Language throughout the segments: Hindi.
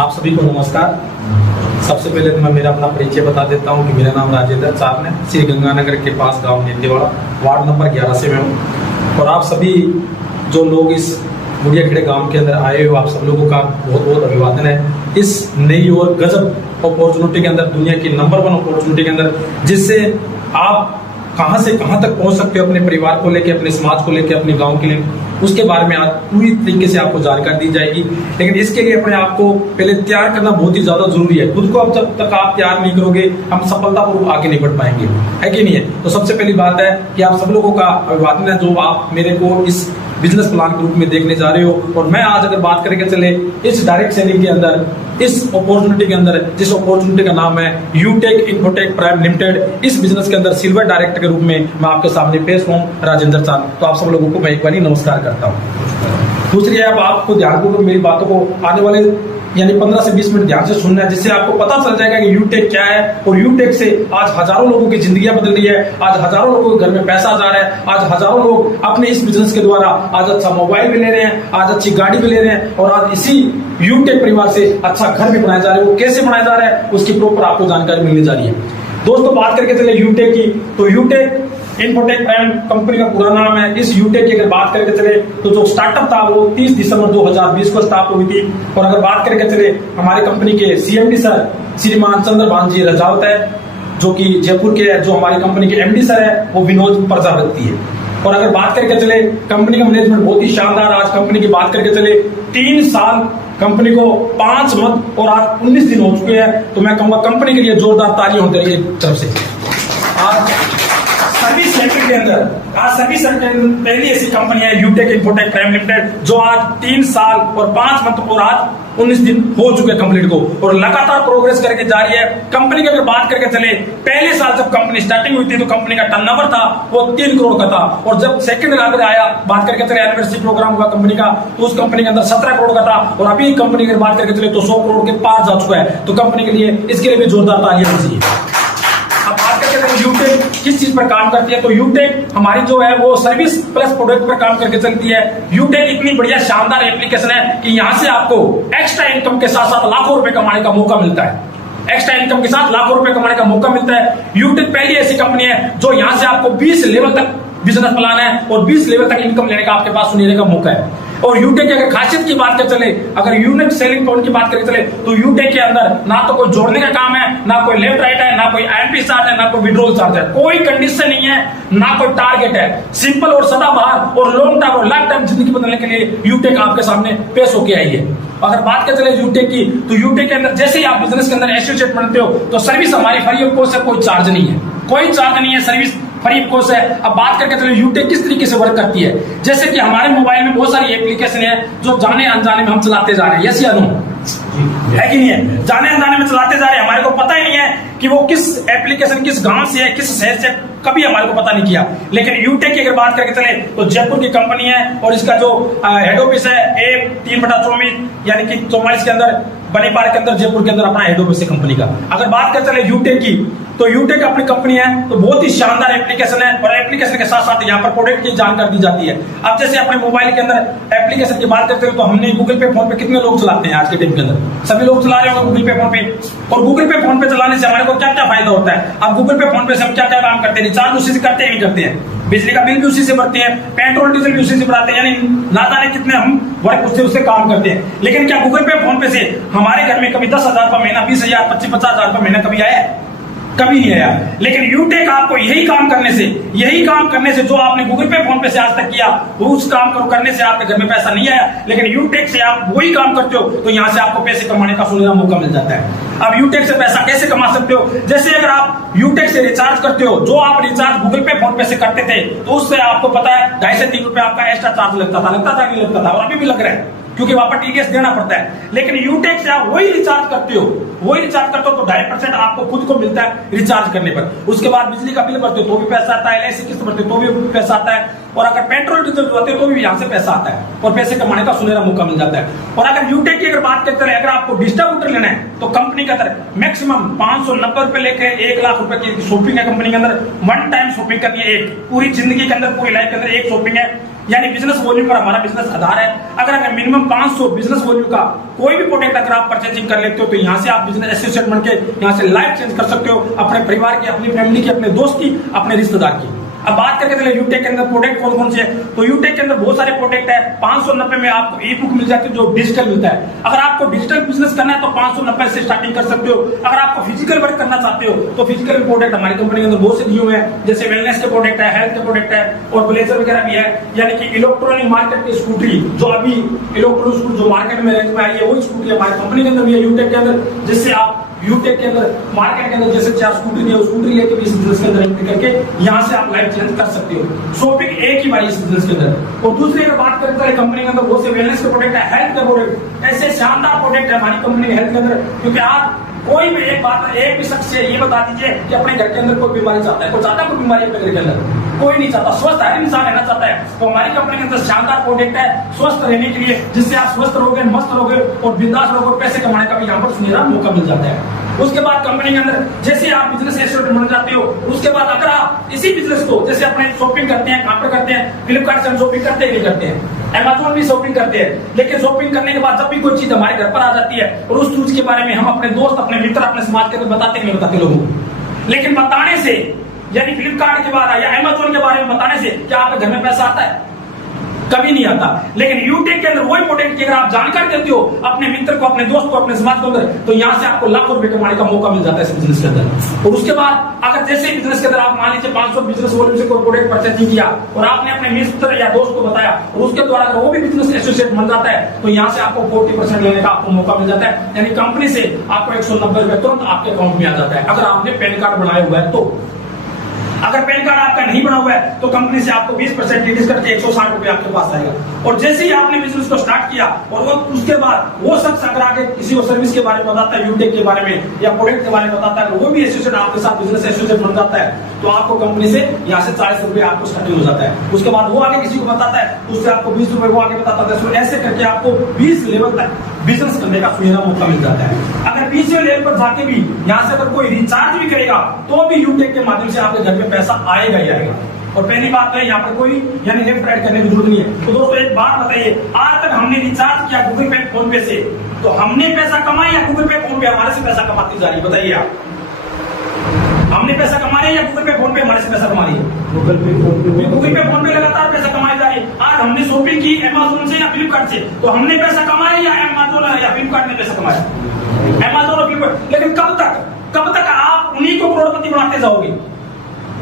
आप सभी को नमस्कार। सबसे पहले तो मैं मेरा अपना परिचय बता देता हूं कि मेरा नाम राजेंद्र चारण है। श्री गंगानगर के पास गांव नेतेवाड़ा, वार्ड नंबर 11 से मैं हूं। और आप सभी जो लोग इस मुड़िया खेड़े गांव के अंदर आए हो, आप सब लोगों का बहुत बहुत अभिवादन है। इस नई और गजब अपॉर्चुनिटी के अंदर, दुनिया की नंबर 1 अपॉर्चुनिटी के अंदर, जिससे आप कहां से कहां तक पहुंच सकते हो अपने परिवार को लेके, अपने समाज को लेके, अपने गांव के लिए, उसके बारे में आज पूरी तरीके से आपको जानकारी दी जाएगी। लेकिन इसके लिए अपने आप को पहले तैयार करना बहुत ही ज्यादा जरूरी है। खुद को अब जब तक आप तैयार नहीं करोगे, हम सफलतापूर्वक आगे नहीं बढ़ पाएंगे, है कि नहीं है। तो सबसे पहली बात है कि आप सब लोगों का अभिवादन है जो आप मेरे को इस बिजनेस प्लान के रूप में देखने जा रहे हो। और मैं आज अगर बात करके चले इस डायरेक्ट सेलिंग के अंदर, इस अपॉर्चुनिटी के अंदर, जिस अपॉर्चुनिटी का नाम है यूटेक इन्फोटेक प्राइम लिमिटेड, इस बिजनेस के अंदर सिल्वर डायरेक्टर के रूप में मैं आपके सामने पेश हूं, राजेंद्र चारण। तो आप सब लोगों को मैं एक बार नमस्कार करता हूं। दूसरी है, अब आपको ध्यानपूर्वक मेरी बातों को आने वाले यानी 15 से 20 मिनट ध्यान से सुनना है, जिससे आपको पता चल जाएगा कि यूटेक क्या है। और यूटेक से आज हजारों लोगों की जिंदगियां बदल रही है, आज हजारों लोगों के घर में पैसा जा रहा है, आज हजारों लोग अपने इस बिजनेस के द्वारा आज अच्छा मोबाइल भी ले रहे हैं, आज अच्छी गाड़ी भी ले रहे हैं, और आज इसी यूटेक परिवार से अच्छा घर भी बनाया जा रहा है। वो कैसे बनाया जा रहा है उसकी प्रॉपर आपको जानकारी मिलने जा रही है। दोस्तों, बात करके चले यूटेक की, तो यूटेक इन्फोटेक प्राइम कंपनी का पूरा नाम है। इस यूटेक की अगर बात करके चले तो जो स्टार्टअप था वो 30 दिसंबर 2020 को स्टार्ट हुई थी। और अगर बात करके चले हमारे कंपनी के सीएमडी सर श्रीमान चंद्रभान जी रजावत है, जो कि जयपुर के है। जो हमारी कंपनी के एमडी सर है वो विनोद प्रजापति है। और अगर बात करके चले कंपनी का मैनेजमेंट बहुत ही शानदार। आज कंपनी की बात करके चले 3 साल कंपनी को 5 मंथ और आज 19 दिन हो चुके हैं। तो मैं कहूंगा कंपनी के लिए जोरदार तालियां होती रही तरफ से। आज सर्विस सेक्टर के अंदर, आज सर्विस सेक्टर में पहली ऐसी कंपनी है यूटेक इन्फोटेक प्राइम लिमिटेड, जो आज 3 साल और 5 मंथ और आज 19 दिन हो चुके कंप्लीट को, और लगातार प्रोग्रेस करके जा रही है। कंपनी की अगर बात करके चले, पहले साल जब कंपनी स्टार्टिंग हुई थी तो कंपनी का टर्नओवर था वो 3 करोड़ का था। और जब सेकंड अगर आया, बात करके चले एनिवर्सरी प्रोग्राम हुआ कंपनी का, तो उस कंपनी के अंदर 17 करोड़ का था। और अभी कंपनी की बात करके चले तो 100 करोड़ के पार जा चुका है। तो कंपनी के लिए, इसके लिए भी जोरदार तालियां चाहिए। अब बात करके यूटेक किस चीज पर काम करती है, तो यूटेक हमारी जो है वो सर्विस प्लस प्रोडक्ट पर काम करके चलती है। यूटेक इतनी बढ़िया शानदार एप्लीकेशन है कि यहाँ से आपको एक्स्ट्रा इनकम के साथ साथ लाखों रुपए कमाने का मौका मिलता है। एक्स्ट्रा इनकम के साथ लाखों रुपए कमाने का मौका मिलता है। यूटेक पहली ऐसी कंपनी है जो यहाँ से आपको 20 लेवल तक बिजनेस प्लान है और 20 लेवल तक इनकम लेने का आपके पास सुनने का मौका है। और यूटेक की अगर खासियत की बात कर चले, अगर यूनिक सेलिंग पॉइंट की बात करके चले, तो यूटेक के अंदर ना तो कोई जोड़ने का काम है, ना कोई लेफ्ट राइट है, ना कोई आईएमपी चार्ज है, ना कोई विड्रॉल चार्ज है, कोई कंडीशन नहीं है, ना कोई टारगेट है। सिंपल और सदाबहार और लॉन्ग टर्म और लाइफ टाइम जिंदगी बदलने के लिए यूटेक आपके सामने पेश होकर आई है। अगर बात कर चले यूटेक की, तो यूटेक के अंदर जैसे ही आप बिजनेस के अंदर एसोसिएट बनते हो तो सर्विस हमारी फ्री ऑफ कॉस्ट है, कोई चार्ज नहीं है, कोई चार्ज नहीं है, सर्विस फ्री ऑफ कॉस्ट है। अब बात करके चलो यूटेक किस तरीके से वर्क करती है, जैसे कि हमारे मोबाइल में बहुत सारी एप्लीकेशन है जो जाने अनजाने में हम चलाते जा रहे हैं, यस या नो, है कि नहीं है। जाने अनजाने में चलाते जा रहे हैं, हमारे को पता ही नहीं है कि वो किस एप्लीकेशन किस गांव से है, किस शहर से, कभी हमारे को पता नहीं किया। लेकिन यूटेक की अगर बात करके चले तो जयपुर की कंपनी है और इसका जो हेड ऑफिस है A3/24 यानी कि 44 के अंदर, बनीपार के अंदर, जयपुर के अंदर अपना हेड ऑफिस है कंपनी का। अगर बात कर चले यूटेक की, तो यूटेक अपनी कंपनी है तो बहुत ही शानदार एप्लीकेशन है। और एप्लीकेशन के साथ साथ यहाँ पर प्रोडक्ट की जानकारी दी जाती है। अब जैसे अपने मोबाइल के अंदर एप्लीकेशन की बात करते हैं तो हमने गूगल पे फोन पे कितने लोग चलाते हैं आज के टाइम के अंदर, सभी लोग चला रहे होंगे गूगल पे फोन पे। और गूगल पे फोन पे चलाने से हमारे को क्या क्या फायदा होता है। अब गूगल पे फोन पे से हम क्या क्या काम करते हैं, रिचार्ज उसी से करते ही करते हैं, बिजली का बिल भी उसी से भरते हैं, पेट्रोल डीजल भी उसी से भराते हैं, यानी ना जाने कितने हम वर्क उससे काम करते हैं। लेकिन क्या गूगल पे फोन पे से हमारे घर में कभी 10,000 रुपये महीना, 20,000, 25,000 रुपये महीना कभी आया है? कभी नहीं आया। लेकिन यूटेक आपको यही काम करने से जो आपने गूगल पे फोन पे से आज तक किया, उस काम को करने से आपके घर में पैसा नहीं आया। लेकिन यूटेक से आप वही काम करते हो तो यहाँ से आपको पैसे कमाने का सुनहरा मौका मिल जाता है। अब यूटेक से पैसा कैसे कमा सकते हो, जैसे अगर आप यूटेक से रिचार्ज करते हो, जो आप रिचार्ज गूगल पे फोन पे से करते थे तो उससे आपको पता है 2.5 से 3 रुपए आपका एक्स्ट्रा चार्ज लगता था नहीं लगता था, और अभी भी लग रहा है क्योंकि वहां पर टीडीएस देना पड़ता है। लेकिन यूटेक से आप वही रिचार्ज करते हो तो 2.5% आपको खुद को मिलता है रिचार्ज करने पर। उसके बाद बिजली का बिल भरते हो तो भी पैसा आता है, एलआईसी किस्त भरते हो तो भी पैसा आता है, और अगर पेट्रोल डीजल भरते हो तो भी यहाँ से पैसा आता है और पैसे कमाने का सुनहरा मौका मिल जाता है। और अगर यूटेक की अगर बात करते हैं, अगर आपको डिस्ट्रीब्यूटर लेना है तो कंपनी के अंदर मैक्सिमम 590 रुपए लेकर 1 लाख रुपए की शॉपिंग है कंपनी के अंदर। वन टाइम शॉपिंग करनी है, एक पूरी जिंदगी के अंदर, पूरी लाइफ के अंदर एक शॉपिंग है। यानी बिजनेस वॉल्यूम पर हमारा बिजनेस आधार है। अगर मिनिमम 500 बिजनेस वॉल्यूम का कोई भी प्रोडक्ट अगर आप परचेजिंग कर लेते हो तो यहाँ से आप बिजनेस एसोसिएट बन के यहाँ से लाइफ चेंज कर सकते हो, अपने परिवार की, अपनी फैमिली की, अपने दोस्त की, अपने रिश्तेदार की। अब बात करके चले यूटेक के अंदर प्रोडक्ट कौन कौन से है, तो यूटेक के अंदर बहुत सारे प्रोडक्ट है। 590 में आपको ई बुक मिल जाती है जो डिजिटल मिलता है। अगर आपको डिजिटल बिजनेस करना है तो 590 से स्टार्टिंग कर सकते हो। अगर आपको फिजिकल वर्क करना चाहते हो तो फिजिकल प्रोडक्ट हमारी कंपनी के अंदर बहुत से दिए हुए हैं, जैसे वेलनेस के प्रोडक्ट है, हेल्थ के प्रोडक्ट है और ब्लेजर वगैरह भी है। यानी कि इलेक्ट्रॉनिक मार्केट की स्कूटरी जो अभी इलेक्ट्रॉनिक स्कूटर जो मार्केट में रेंज में आई है वही स्कूटरी हमारी कंपनी के अंदर भी है यूटेक के अंदर, जिससे आप यूटेक के अंदर मार्केट के अंदर जैसे 4 स्कूटरी है उस स्कूटरी लेके भी इस बिजनेस के अंदर एंट्री करके यहाँ से आप लाइफ चेंज कर सकते हो। शॉपिंग एक ही बार इस बिजनेस के अंदर। और दूसरी अगर बात करते हैं कंपनी के अंदर बहुत से वेलनेस के प्रोडक्ट है, हेल्थ के प्रोडक्ट, ऐसे शानदार प्रोडक्ट है हमारी कंपनी के हेल्थ के अंदर। क्योंकि आप कोई भी एक भी शख्स से ये बता दीजिए कि अपने घर के अंदर कोई बीमारी चाहता है, कोई चाहता है कोई बीमारी अपने घर के अंदर, कोई नहीं चाहता, स्वस्थ हर इंसान रहना चाहता है। तो हमारी कंपनी के अंदर शानदार प्रोडक्ट है स्वस्थ रहने के लिए, जिससे आप स्वस्थ रहोगे, मस्त रहोगे और बिंदास रहोगे, पैसे कमाने का भी यहाँ पर सुनहरा मौका मिल जाता है। उसके बाद कंपनी के अंदर जैसे आप बिजनेस एसोसिएट बन जाते हो, उसके बाद अगर आप इसी बिजनेस को जैसे अपने शॉपिंग करते हैं, कहां पर करते हैं, फ्लिपकार्ट से हम शॉपिंग करते हैं नहीं करते हैं, अमेजोन भी शॉपिंग करते हैं। लेकिन शॉपिंग करने के बाद जब भी कोई चीज हमारे घर पर आ जाती है और उस चीज के बारे में हम अपने दोस्त, अपने मित्र, अपने समाज के अंदर बताते नहीं बताते लोगों को, लेकिन बताने से यानी फ्लिपकार्ट के बारे या अमेजोन के बारे में बताने से क्या आपके घर में पैसा आता है? कभी नहीं आता। लेकिन यूटेक के अंदर वही प्रोडक्ट की अगर आप जानकारी देते हो अपने मित्र को, अपने दोस्त को, अपने समाज के अंदर, तो यहाँ से आपको लाखों रुपए कमाने का मौका मिल जाता है इस बिजनेस के अंदर। और उसके बाद अगर जैसे बिजनेस के अंदर आप मान लीजिए 500 बिजनेस वॉल्यूम से कोई प्रोडक्ट परचेजिंग किया और आपने अपने मित्र या दोस्त को बताया और उसके द्वारा अगर वो भी बिजनेस एसोसिएट बन जाता है तो यहाँ से आपको 40% लेने का आपको मौका मिल जाता है। यानी कंपनी से आपको 190 रुपए तुरंत आपके अकाउंट में आ जाता है अगर आपने पैन कार्ड बनाया हुआ है तो। अगर पैन कार्ड आपका नहीं बना हुआ है तो कंपनी से आपको 20% रिड्यूस करके 160 रुपए आपके पास आएगा। और जैसे ही आपने बिजनेस को स्टार्ट किया और वो उसके बाद वो शख्स अगर आगे किसी को सर्विस के बारे में बताता है, यूटेक के बारे में या प्रोडक्ट के बारे में बताता है, वो भी एसोसिएट आपके साथ बिजनेस एसोसिएट बन जाता है तो आपको कंपनी से यहाँ से 40 रुपए आपको स्टार्टिंग हो जाता है। उसके बाद वो आगे किसी को बताता है, उससे आपको 20 रुपए वो आगे बताता है। ऐसे करके आपको 20 लेवल तक बिजनेस करने का सुनहरा मौका मिल जाता है। अगर 20वें लेवल पर जाके भी यहाँ से अगर कोई रिचार्ज भी करेगा तो भी यूटेक के माध्यम से आपके घर में पैसा आएगा ही आएगा। और पहली बात है यहाँ पर कोई यानी लेफ्ट राइट करने की जरूरत नहीं है। तो दोस्तों एक बात बताइए, आज तक हमने रिचार्ज किया गूगल पे, फोन पे से, तो हमने पैसा कमाया या गूगल पे, फोन पे हमारे से पैसा कमाती जा रही है? बताइए आप, हमने पैसा कमा रहे हैं या गूगल पे, फोन पे हमारे से पैसा कमा रही है? गूगल पे, फोन पे लगातार पैसा कमाई जा रही है। आज हमने शॉपिंग की अमेजोन से या फ्लिपकार्ट से, तो हमने पैसा कमाया या अमेजोन या फ्लिपकार्ट ने पैसा कमाया? अमेजोन और फ्लिपकार्ट। लेकिन कब तक आप उन्हीं को करोड़पति बनाते जाओगे?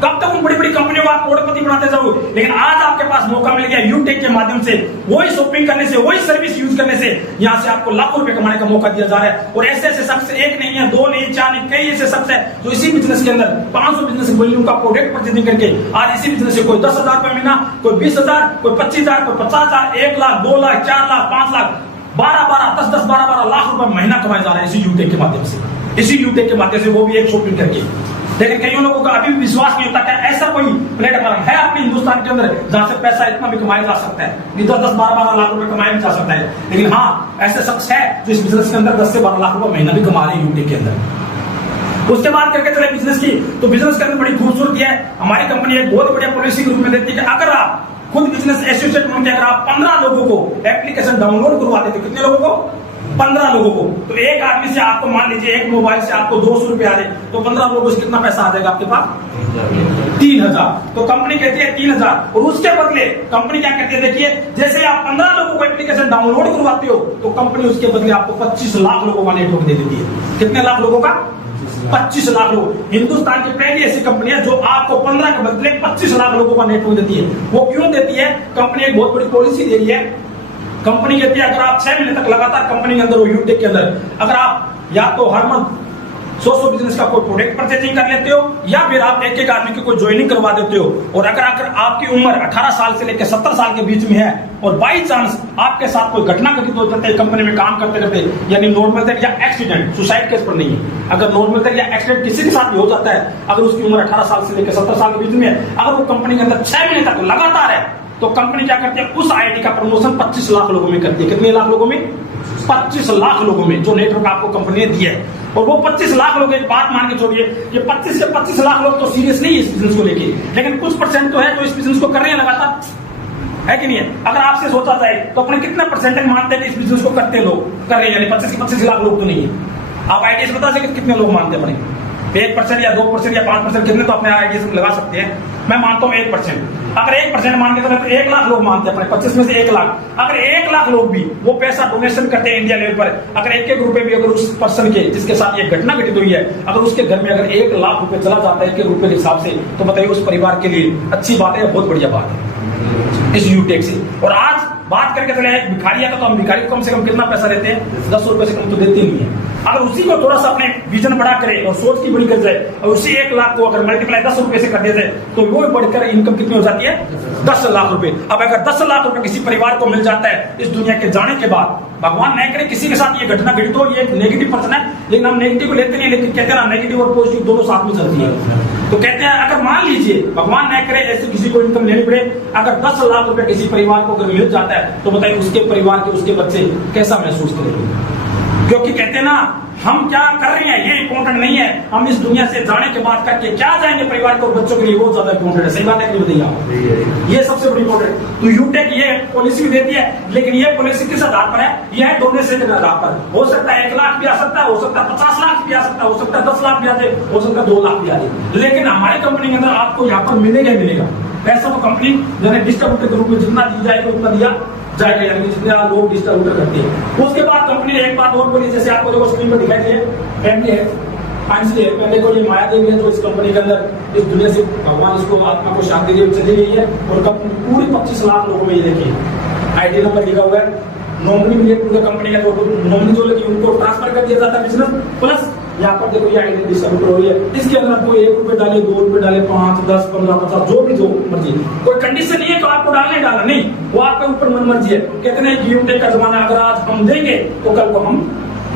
कब तक उन बड़ी बड़ी कंपनियों को आप करोड़पति बनाते जाओगे? लेकिन आज आपके पास मौका मिल गया यूटेक के माध्यम से, वही शॉपिंग करने से, वही सर्विस यूज करने से यहाँ से आपको लाखों रुपए कमाने का मौका दिया जा रहा है। और ऐसे ऐसे शख्स एक नहीं है, 2 नहीं, 4 नहीं, कई ऐसे शख्स है जो इसी बिजनेस के अंदर 500 बिजनेस वॉल्यूम का प्रोडक्ट परचेजिंग करके आज इसी बिजनेस से कोई 10,000 रुपए महीना, कोई 20,000, कोई 25,000, कोई 50,000, 1 लाख, 2 लाख, 4 लाख, 5 लाख, 12 लाख रुपए महीना कमाए जा रहे हैं इसी यूटेक के माध्यम से, इसी यूटेक के माध्यम से, वो भी एक शॉपिंग करके। लेकिन कई लोगों का अभी भी विश्वास नहीं होता कि ऐसा कोई प्लेटफॉर्म है अपने हिंदुस्तान के अंदर जहां से पैसा इतना भी कमाया जा सकता है, नहीं 10-12 लाख रुपए कमाया भी जा सकता है। लेकिन हाँ, ऐसे शख्स है जो इस बिजनेस के अंदर 10 से 12 लाख रुपए महीना भी कमा रहे हैं यूटेक के अंदर। उसके बाद करके चले बिजनेस की, तो बिजनेस के अंदर बड़ी खूबसूरती है। हमारी कंपनी एक बहुत बढ़िया पॉलिसी के रूप में देती है कि अगर आप खुद बिजनेस एसोसिएट बनते, अगर आप 15 लोगों को एप्लीकेशन डाउनलोड करवाते थे, कितने लोगों को? 15 लोगों को। तो एक आदमी से आपको मान लीजिए एक मोबाइल से आपको 200 रुपए आ रहे, तो 15 लोगों से कितना पैसा आ जाएगा आपके पास? 3,000। तो कंपनी कहती है 3,000। और उसके बदले कंपनी क्या कहती है, देखिए, जैसे आप 15 लोगों को एप्लीकेशन डाउनलोड करवाते हो तो कंपनी उसके बदले आपको 25 लाख लोगों का नेटवर्क दे देती है। कितने लाख लोगों का? 25 लाख लोग। हिंदुस्तान की पहली ऐसी कंपनी है जो आपको 15 के बदले 25 लाख लोगों का नेटवर्क देती है। वो क्यों देती है? कंपनी एक बहुत बड़ी पॉलिसी दे रही है। कंपनी कहती है अगर आप 6 महीने तक लगातार कंपनी के अंदर हो, यूटेक के अंदर, अगर आप या तो हर मंथ 100 बिजनेस का कोई प्रोडक्ट परचेजिंग कर लेते हो या फिर आप एक आदमी की कोई ज्वाइनिंग करवा देते हो, और अगर आपकी उम्र 18 साल से लेकर 70 साल के बीच में है और बाई चांस आपके साथ कोई घटना घटित हो जाती है कंपनी में काम करते करते, यानी नॉर्मल डेथ या एक्सीडेंट, सुसाइड केस पर नहीं है, अगर नॉर्मल डेथ या एक्सीडेंट किसी के साथ भी हो जाता है, अगर उसकी उम्र 18 साल से लेकर 70 साल के बीच में है, अगर वो कंपनी के अंदर 6 महीने तक लगातार है, तो कंपनी क्या करती है, उस आईडी का प्रमोशन 25 लाख लोगों में करती है। कितने लाख लोगों में? 25 लाख लोगों में, जो नेटवर्क आपको कंपनी ने दिया है। और वो 25 लाख लोग, एक बात मान के छोड़िए कि 25 के 25 लाख लोग तो सीरियस नहीं है इस बिजनेस को लेके, लेकिन कुछ परसेंट तो है जो इस बिजनेस को कर रहे हैं लगातार। है कि नहीं है? अगर आपसे सोचा जाए तो अपने कितना परसेंटेज मानते हैं कि इस बिजनेस को करते लोग कर रहे हैं, यानी 25 लाख लोग तो नहीं है। आप आइडिया से बता सकते कितने लोग मानते हैं अपने? 1% या 2% या 5% कितने, तो अपने आइडिया से लगा सकते हैं। मैं मानता हूँ 1%। अगर 1% मान के चले तो 1 लाख लोग मानते हैं अपने 25 में से 1 लाख। अगर 1 लाख लोग भी वो पैसा डोनेशन करते हैं इंडिया लेवल पर, अगर 1-1 रुपए भी अगर उस पर्सन के जिसके साथ ये घटना घटित हुई है, अगर उसके घर में अगर 1 लाख रुपए चला जाता है 1 रुपए के हिसाब से, तो बताइए उस परिवार के लिए अच्छी बात है, बहुत बढ़िया बात है इस यूटेक से। और आज बात करके चले एक भिखारिया का, तो हम भिखारी को कम से कम कितना पैसा देते हैं? 10 रुपए से कम तो देते नहीं है। अगर उसी को थोड़ा सा अपने विजन बड़ा करे और सोच की बड़ी कर जाए और उसी 1 लाख को अगर मल्टीप्लाई 10 रुपए से कर दिया जाए, तो वो बढ़कर इनकम कितनी हो जाती है? 10 लाख रुपए। अब अगर 10 लाख रुपए किसी परिवार को मिल जाता है इस दुनिया के जाने के बाद, भगवान न करे किसी के साथ ये घटना घटित हो, ये एक नेगेटिव पर्सन है, लेकिन हम नेगेटिव को लेते नहीं, लेकिन कहते हैं ना नेगेटिव और पॉजिटिव दोनों साथ में चलती है। तो कहते हैं अगर मान लीजिए भगवान न करे ऐसे किसी को इनकम लेनी पड़े, अगर 10 लाख रुपए किसी परिवार को अगर मिल जाता है, तो बताइए उसके परिवार के उसके बच्चे कैसा महसूस करेंगे? क्योंकि कहते हैं ना हम क्या कर रहे हैं ये इंपॉर्टेंट नहीं है, हम इस दुनिया से जाने के बाद करके क्या जाएंगे परिवार को बच्चों के लिए, वो ज्यादा इंपॉर्टेंट है। सही बात है कि बताइए आप? ये सबसे बड़ी इंपॉर्टेंट। तो यूटेक ये पॉलिसी भी देती है, लेकिन ये पॉलिसी किस आधार पर है? यह है डोनेशन के आधार पर। हो सकता है 1 लाख भी आ सकता है, हो सकता है 50 लाख भी आ सकता है, हो सकता है 10 लाख भी आ जाए, हो सकता है 2 लाख भी आ जाए, लेकिन हमारी कंपनी के अंदर आपको यहाँ पर मिलेगा ही मिलेगा पैसा। तो कंपनी यानी डिस्ट्रीब्यूटर के रूप में जितना दी जाएगी उतना दिया जाएगा, यानी जितने लोग डिस्ट्रीब्यूटर करते हैं। उसके बाद कंपनी ने एक बात और बोली, जैसे आपको देखो स्क्रीन पर दिखाई दी है, फैमिली है, फाइनेंशियल है। पहले को ये माया देवी है जो इस कंपनी के अंदर इस दुनिया से भगवान इसको आत्मा को शांति देवी चली गई है, और कंपनी पूरी 25 लाख लोगों में ये देखिए आईडी नंबर लिखा हुआ है, नॉमिनी मिले पूरे कंपनी का, नॉमिनी जो लगी उनको ट्रांसफर कर दिया जाता है बिजनेस। प्लस यहाँ पर देखो ये आईडी डिस्ट्रीब्यूटर हो रही है, इसके अंदर कोई 1 रुपए डाले, 2 रुपए डाले, 5, 10, 15, 50 जो भी जो मर्जी, कोई कंडीशन नहीं है तो आपको डालने डालना नहीं, वो आपके ऊपर मन मर्जी है। कहते हैं यूटेक का जमाना, अगर आज हम देंगे तो कल को हम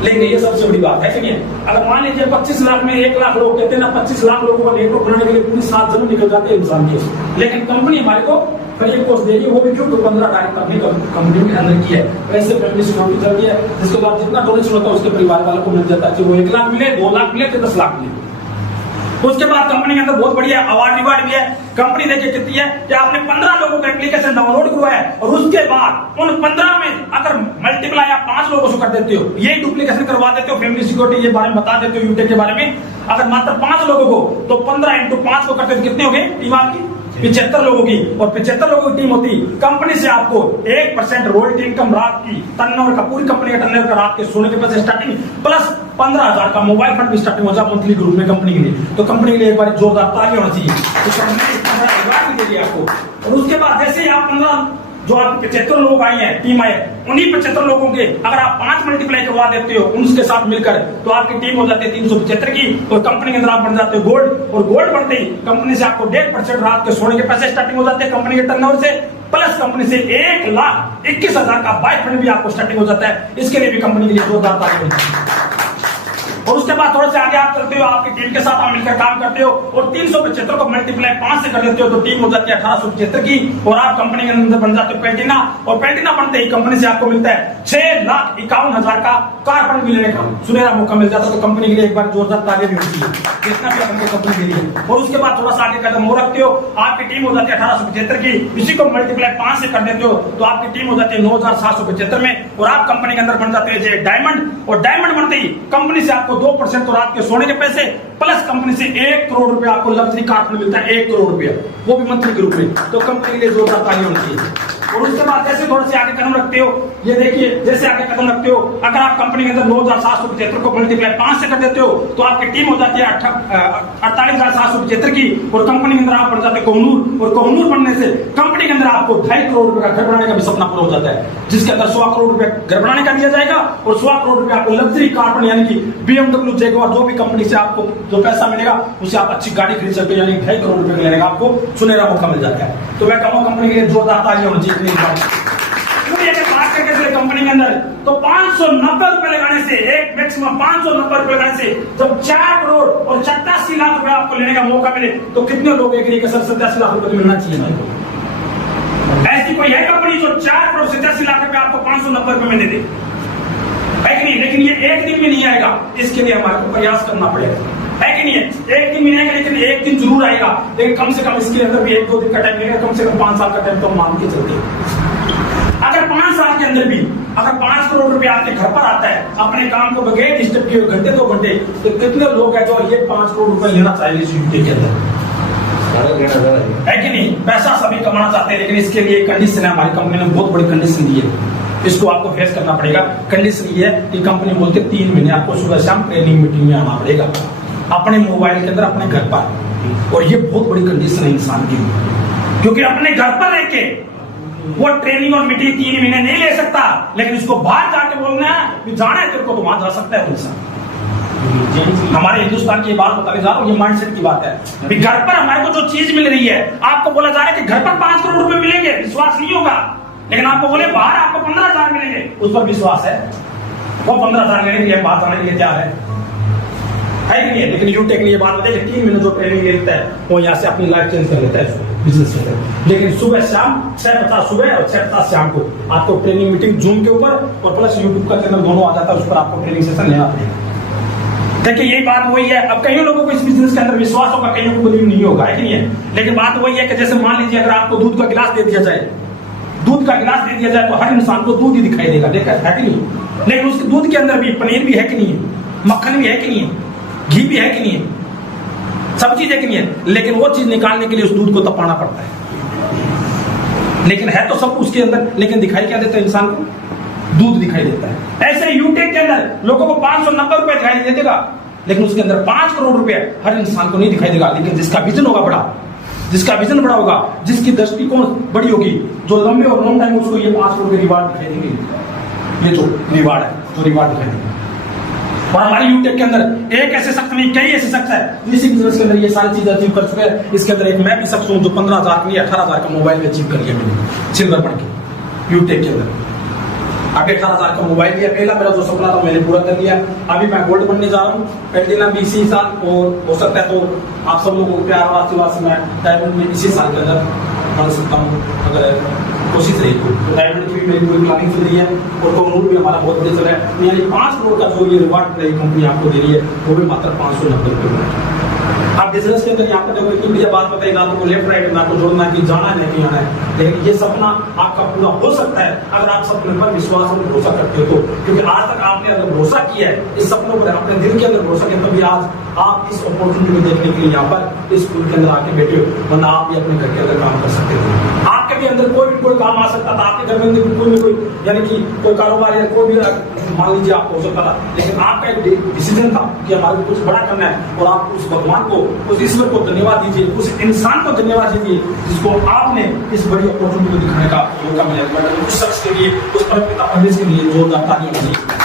लेंगे, ये सबसे बड़ी बात है कि नहीं? अगर मान लीजिए 25 लाख में 1 लाख लोग, कहते हैं ना 25 लाख लोगों का नेटवर्क बनाने के लिए पूरी 7 जन्म निकल जाते हैं इंसान के, लेकिन कंपनी हमारे को फ्री कोर्स देगी, वो भी क्यों? तो 15 तारीख तक भी कंपनी के अंदर की है, वैसे फैमिली सिक्योरिटी चल रही है, जिसके बाद जितना डोनेशन होता है उसके परिवार वालों को मिल जाता है, चाहे वो 1 लाख मिले, 2 लाख मिले, 10 लाख मिले। उसके बाद कंपनी के अंदर बहुत बढ़िया अवार्ड रिवार्ड भी है। कंपनी देखिए कितनी है कि आपने 15 लोगों का एप्लीकेशन डाउनलोड किया है, और उसके बाद उन 15 में अगर मल्टीप्लाई आप 5 लोगों से कर देते हो, ये डुप्लीकेशन करवा देते हो, फैमिली सिक्योरिटी ये बारे में बता देते हो यूटेक के बारे में, अगर मात्र 5 लोगों को, तो 15 × 5 को करते कितने हो गए टीम आपकी? 75 लोगों की, और 75 लोगों की टीम होती। कंपनी से आपको 1% रॉयल्टी इनकम रात की टर्नओवर का, पूरी कंपनी का टर्नओवर का रात के सोने के पैसे स्टार्टिंग, प्लस 15,000 का मोबाइल फंड भी स्टार्टिंग हो जाए मंथली ग्रुप में कंपनी के लिए। तो कंपनी के लिए एक बार जोरदार ताली होना चाहिए, तो कंपनी इतना बड़ा रिवार्ड भी देगी आपको। और उसके बाद जैसे ही आप 15 जो आपके 75 लोग आए हैं, टीम आए, उन्हीं 75 लोगों के अगर आप 5 मल्टीप्लाई करवा देते हो उनके साथ मिलकर, तो आपकी टीम हो जाती है 375 की, और कंपनी के अंदर आप बन जाते हो गोल्ड, और गोल्ड बनते ही कंपनी से आपको 1.5% रात के सोने के पैसे स्टार्टिंग हो जाते हैं कंपनी के टर्नओवर से, प्लस कंपनी से 1,21,000 का बाइक फंड भी आपको स्टार्टिंग हो जाता है। इसके लिए भी कंपनी के लिए जोरदार ताली होती है। और उसके बाद थोड़ा से आगे आप चलते हो, आपकी टीम के साथ आप मिलकर काम करते हो, और 375 को मल्टीप्लाई 5 से कर देते हो, तो टीम हो जाती है 1875 की, और आप कंपनी के अंदर बन जाते हो प्लेटिना, और प्लेटिना बनते ही कंपनी से आपको मिलता है 6,51,000 का कार फंड भी लेने का सुनहरा मौका मिल जाता है। तो कंपनी के लिए एक बार जोरदार ताली भी होती है, जितना भी हमको कंपनी के लिए। और उसके बाद थोड़ा सा आगे कदम हो रखते हो, आपकी टीम हो जाती है 1875 की, इसी को मल्टीप्लाई 5 से कर देते हो, तो आपकी टीम हो जाती है 9,775 में, और आप कंपनी के अंदर बन जाते हैं डायमंड, और डायमंड बनते ही कंपनी से आपको 2% तो रात के सोने के पैसे, प्लस कंपनी से 1 करोड़ रुपया आपको लग्जरी कार में मिलता है, 1 करोड़ रुपया, वो भी मंथली ग्रुप में। तो कंपनी के लिए जोरदार ताली होनी चाहिए। और उसके बाद जैसे थोड़े से आगे कदम रखते हो, ये देखिए जैसे आगे कदम रखते हो, अगर आप कंपनी के अंदर 9,775 को मल्टीप्लाई 5 से कर देते हो, तो आपकी टीम हो जाती है 48,775 की, और कंपनी के अंदर आप बन जाते हैं कोहनूर, और कोहनूर बनने से कंपनी के अंदर आपको 2.5 करोड़ रुपए का घर बनाने का भी सपना पूरा हो जाता है, जिसके अंदर 100 करोड़ रुपए घर बनाने का दिया जाएगा, और 100 करोड़ रुपए आपको लग्जरी कार यानी कि BMW जैगुआर जो भी कंपनी से आपको जो पैसा मिलेगा उससे आप अच्छी गाड़ी खरीद सकते हो, यानी 2.5 करोड़ रुपए लेने का आपको सुनहरा मौका मिल जाता है। तो मैं कहूँगा कंपनी के लिए जोरदार ताली होनी चाहिए। बात करके चले कंपनी के अंदर, तो 590 रुपए लगाने से, एक मैक्सिमम 590 रुपए लगाने से जब 4 करोड़ और 87 लाख रुपए आपको लेने का मौका मिले, तो कितने लोग एग्री के सर 87 लाख रुपए मिलना चाहिए? ऐसी कोई है कंपनी जो 4 करोड़ 87 लाख रुपए आपको 590 रुपए में दे दे? है कि नहीं? लेकिन ये एक दिन में नहीं आएगा, इसके लिए हमारे को प्रयास करना पड़ेगा। है कि नहीं है? एक दिन मिलेगा, लेकिन एक दिन जरूर आएगा, लेकिन कम से कम इसके अंदर भी 1-2 दिन का टाइम मिलेगा, कम से कम 5 साल का टाइम तो हम मान के चलते हैं। अगर 5 साल के अंदर भी अगर 5 करोड़ रुपया आपके घर पर आता है अपने काम को बगैर डिस्टर्ब किए घंटे 2 घंटे, तो कितने लोग हैं जो ये 5 करोड़ रुपए लेना चाहिए इस यूके के अंदर, है कि नहीं? पैसा सभी कमाना चाहते हैं, लेकिन इसके लिए कंडीशन है, हमारी कंपनी ने बहुत बड़ी कंडीशन दी है, इसको आपको फेस करना पड़ेगा। कंडीशन ये है कि कंपनी बोलते 3 महीने आपको सुबह शाम ट्रेनिंग मीटिंग में आना पड़ेगा अपने मोबाइल के अंदर अपने घर पर, और ये बहुत बड़ी कंडीशन है इंसान की, क्योंकि अपने घर पर रह के वो ट्रेनिंग और मीटिंग 3 महीने नहीं ले सकता, लेकिन इसको बाहर जाके बोलना है कि जाना है तेरे को तो वहां जा सकता है इंसान। हमारे हिंदुस्तान की बात बताने जा रहा हूँ, ये माइंडसेट की बात है कि घर पर हमारे को जो चीज मिल रही है, आपको बोला जा रहा है कि घर पर 5 करोड़ रुपए मिलेंगे, विश्वास नहीं होगा, लेकिन आपको बोले बाहर आपको 15,000 मिलेंगे, उस पर विश्वास है, वो 15,000 लेने के लिए बात आने के लिए तैयार है कि नहीं है? लेकिन यूटेक ने ये बात बताई कि 3 महीने जो ट्रेनिंग लेता है वो यहाँ से अपनी लाइफ चेंज कर लेता है बिजनेस के अंदर, लेकिन सुबह शाम 6:50 सुबह और 6:50 शाम को आपको ट्रेनिंग मीटिंग जूम के ऊपर और प्लस यूट्यूब का चैनल दोनों आ जाता है, उस पर आपको ट्रेनिंग सेशन लेना पड़ेगा। देखिए यही बात वही है, अब कई लोगों को इस बिजनेस के अंदर विश्वास होगा, कईयों को बिलीव नहीं होगा, है कि नहीं है? लेकिन बात वही है कि जैसे मान लीजिए अगर आपको दूध का गिलास दे दिया जाए, दूध का गिलास दे दिया जाए तो हर इंसान को दूध ही दिखाई देगा, देखा है कि नहीं? लेकिन उसके दूध के अंदर भी पनीर भी है कि नहीं है, मक्खन भी है कि नहीं है, घी भी है कि नहीं है, सब चीज है कि नहीं है, लेकिन वो चीज निकालने के लिए उस दूध को तपाना पड़ता है, लेकिन है तो सब उसके अंदर, लेकिन दिखाई क्या देता है इंसान को? दूध दिखाई देता है। ऐसे यूटेक के अंदर लोगों को 590 रुपए दिखाई दे देगा, लेकिन उसके अंदर 5 करोड़ रुपए हर इंसान को नहीं दिखाई देगा, लेकिन जिसका विजन होगा बड़ा, जिसका विजन बड़ा होगा, जिसकी दृष्टिकोण बड़ी होगी, जो लंबे और लॉन्ग टाइम उसको ये 5 करोड़ के रिवार्ड दिखाई देंगे, ये जो रिवार्ड है, जो रिवार्ड दिखाई देंगे। और हमारे यूटेक के अंदर एक ऐसे शख्स नहीं, कई ऐसे शख्स है इसी बिजनेस के अंदर ये सारी चीजें अचीव कर चुके हैं। इसके अंदर एक मैं भी शख्स हूं जो 15,000 के लिए 18,000 का मोबाइल भी अचीव कर लिया मैंने सिल्वर बन के यूटेक के अंदर। अब 18,000 का मोबाइल लिया, पहला मेरा जो सपना था मैंने पूरा कर लिया, अभी मैं गोल्ड बनने जा रहा हूँ, प्लेटिनम भी इसी साल, और हो सकता है तो आप सब लोगों को प्यार और आशीर्वाद से मैं डायमंड में इसी साल के अंदर बन सकता हूँ, अगर कोशिश रही तो डायमंड की भी मेरी पूरी प्लानिंग चल रही है, और कमरूट भी हमारा बहुत बढ़िया चल रहा है। यानी 5 करोड़ का जो ये रिवार्ड कंपनी आपको दे रही है वो भी मात्र 590 रुपये। आप बिजनेस के अंदर यहाँ पर देखो इतनी बात बताई, ना तो लेफ्ट राइट, ना तो जोड़ना कि जाना है नहीं आना है, लेकिन ये सपना आपका पूरा हो सकता है अगर आप सपने पर विश्वास और भरोसा करते हो तो, क्योंकि आज तक आपने अगर भरोसा किया है इस सपनों पर, अपने दिल के अंदर भरोसा किया, तभी आज आप इस अपॉर्चुनिटी को देखने के लिए यहाँ पर इस स्कूल के अंदर आके बैठे हो, वरना आप भी अपने घर के अंदर काम कर सकते थे। आपके भी अंदर कोई काम आ सकता था, आपके घर में कोई यानी कि कोई कारोबार या कोई भी मान लीजिए आप हो सकता था, लेकिन आपका एक डिसीजन था कि हमारे कुछ बड़ा करना है, और आप उस भगवान को, उस ईश्वर को धन्यवाद दीजिए, उस इंसान को धन्यवाद दीजिए जिसको आपने इस बड़ी अपॉर्चुनिटी को दिखाने का मौका मिला। उस शख्स के लिए, उस परमपिता परमेश्वर के लिए जोरदार तालियां बजाइए।